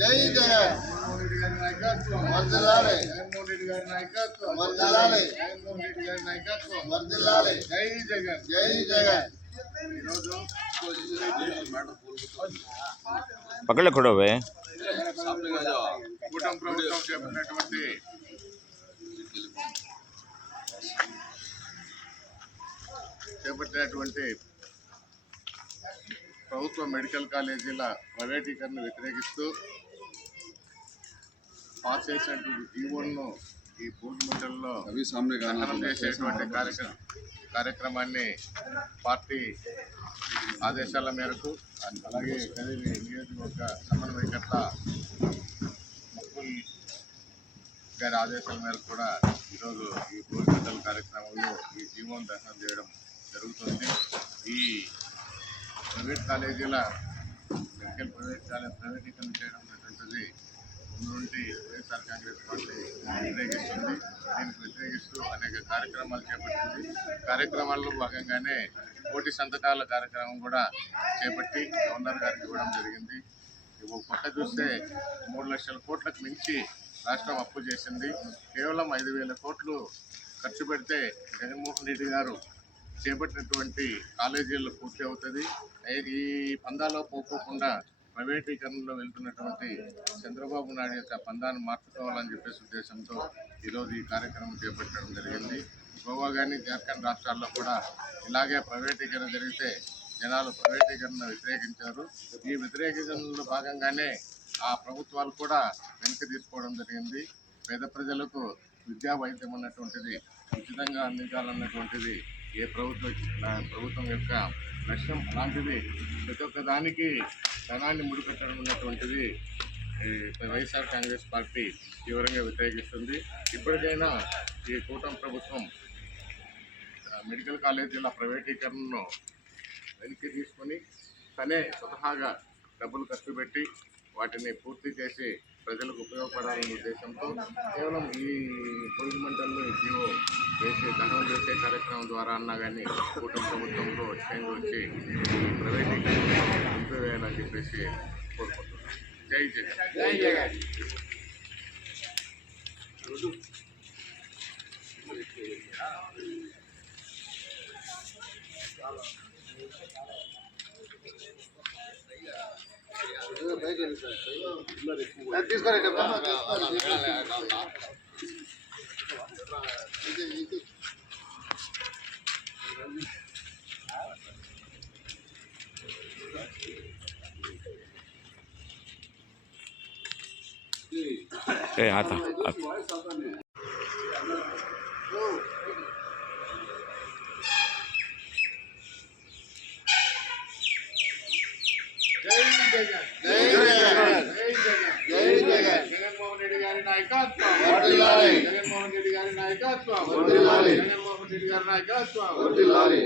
జై జగన్. వర్ధిల్లాలి. వర్ధిల్లాలి. వర్ధిల్లాలి. జై జగన్. జై జగన్. ఈరోజు పక్కన కూడా కూటమి ప్రభుత్వం చేపట్టినటువంటి ప్రభుత్వ మెడికల్ కాలేజీల ప్రైవేటీకరణ వ్యతిరేకిస్తూ పాస్ చేసినటువంటి ఈవోలను ఈ బోర్డు మండలిలో దహనం చేసేటువంటి కార్యక్రమాన్ని పార్టీ ఆదేశాల మేరకు అలాగే కదిరి నియోజకవర్గ సమన్వయకర్త మక్కుల్ గారి ఆదేశాల మేరకు కూడా ఈరోజు ఈ బోర్డు మండలి కార్యక్రమంలో ఈ జీవోను దహనం చేయడం జరుగుతుంది. ఈ ప్రైవేట్ కాలేజీల మెడికల్ ప్రైవేటీకరణ చేయడం అనేటువంటిది ముందు నుండి వైఎస్ఆర్ కాంగ్రెస్ పార్టీ వ్యతిరేకిస్తుంది. దీనికి వ్యతిరేకిస్తూ అనేక కార్యక్రమాలు చేపట్టింది. కార్యక్రమాల్లో భాగంగానే కోటి సంతకాల కార్యక్రమం కూడా చేపట్టి గవర్నర్ గారికి ఇవ్వడం జరిగింది. ఒక పక్క చూస్తే 3 లక్షల కోట్లకు మించి రాష్ట్రం అప్పు చేసింది. కేవలం 5,000 కోట్లు ఖర్చు పెడితే జగన్మోహన్ రెడ్డి గారు చేపట్టినటువంటి కాలేజీల్లో పూర్తి అవుతుంది. ఈ పందాలో పోకోకుండా ప్రైవేటీకరణలో వెళ్తున్నటువంటి చంద్రబాబు నాయుడు యొక్క పందాన్ని మార్చుకోవాలని చెప్పేసి ఉద్దేశంతో ఈరోజు ఈ కార్యక్రమం చేపట్టడం జరిగింది. గోవా కానీ జార్ఖండ్ రాష్ట్రాల్లో కూడా ఇలాగే ప్రైవేటీకరణ జరిగితే జనాలు ప్రైవేటీకరణ వ్యతిరేకించారు. ఈ వ్యతిరేకరణలో భాగంగానే ఆ ప్రభుత్వాలు కూడా వెనక్కి తీసుకోవడం జరిగింది. పేద ప్రజలకు విద్యా వైద్యం అన్నటువంటిది ఉచితంగా అందించాలన్నటువంటిది ఏ ప్రభుత్వం యొక్క లక్ష్యం. అలాంటిది ప్రతి ఒక్క దానికి ధనాన్ని ముడిపెట్టడం ఉన్నటువంటిది వైఎస్ఆర్ కాంగ్రెస్ పార్టీ తీవ్రంగా వ్యతిరేకిస్తుంది. ఇప్పటికైనా ఈ కూటమి ప్రభుత్వం మెడికల్ కాలేజీల ప్రైవేటీకరణను వెనక్కి తీసుకొని తనే స్వతహాగా డబ్బులు ఖర్చు పెట్టి వాటిని పూర్తి చేసి ప్రజలకు ఉపయోగపడాలనే ఉద్దేశంతో కేవలం ఈ పొరుగు మండల్లో జీవో వేసి దహనం చేసే కార్యక్రమం ద్వారా అన్నా కానీ కూటమి ప్రభుత్వంలో చేంజ్ వచ్చి ఈ ప్రైవేటీకరణలో నింపివేయాలని చెప్పేసి కోరుకుంటున్నాను. జై జగన్. జై జగన్. తీసుకోండి. आता జగన్మోహన్ రెడ్డి గారి నాయకత్వం. జగన్మోహన్ రెడ్డి గారి నాయకత్వం. జగన్మోహన్ రెడ్డి గారి నాయకత్వం.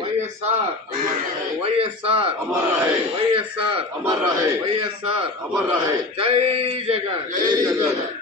వైఎస్ఆర్ వైఎస్ఆర్ వైఎస్ఆర్ వైఎస్ఆర్. జై జగన్. జై జగన్.